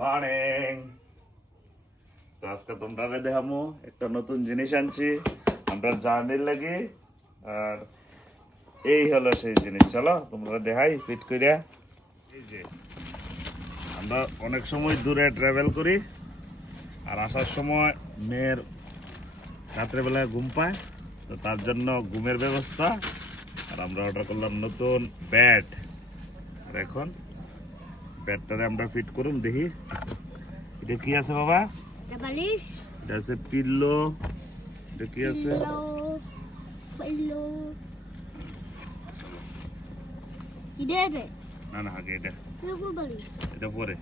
Morning. তো আজকে তোমরা দেখামো একটা নতুন জিনিস আনছি আমরা জার্নির লাগি। আর এই হলো সেই জিনিস, চলো তোমরা দেখাই ফিট করিয়া। এই যে আমরা অনেক সময় দূরে ট্রাভেল করি, আর আসার সময় মেয়ের রাত্রেবেলায় ঘুম পায়, তো তার জন্য ঘুমের ব্যবস্থা। আর আমরা অর্ডার করলাম নতুন ব্যাট। আর এখন ব্যাটটারে আমরা ফিট করুন, দেখি এটা কি আছে বাবা। এটা আছে পিল্লো। এটা কি আছে? না না, আগে এটা এটা পরে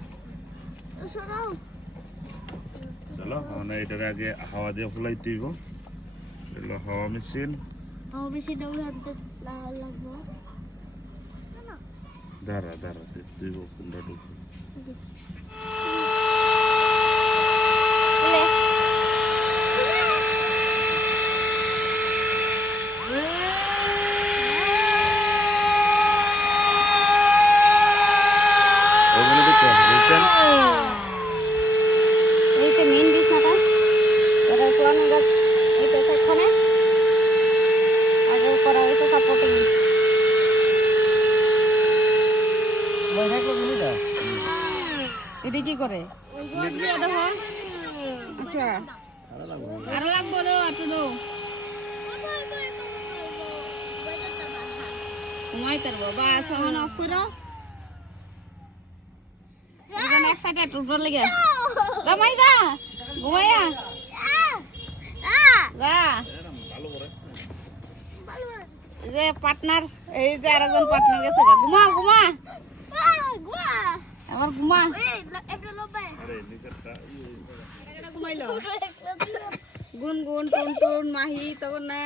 চলো। মানে এটার আগে হাওয়া দিয়ে ফুলাই তুইব। এগুলো হাওয়া মেশিন। দাঁড়া দাঁড়া তুইব কোনটা ঢুকবো। এটা কি করে? আচ্ছা আরো লাগবো না, একটু দাও। ঘুমাই তার বাবা এখন অফ করো। এক সেকেন্ড উঠবার লেগে ঘুমাই যা, ঘুমাইয়া যা। যে পার্টনার, এই যে আরেকজন পার্টনার গেছে, ঘুমা ঘুমা আমার ঘুমা। ঘুমাইলো গুনগুন টুনটুন মাহি তখন না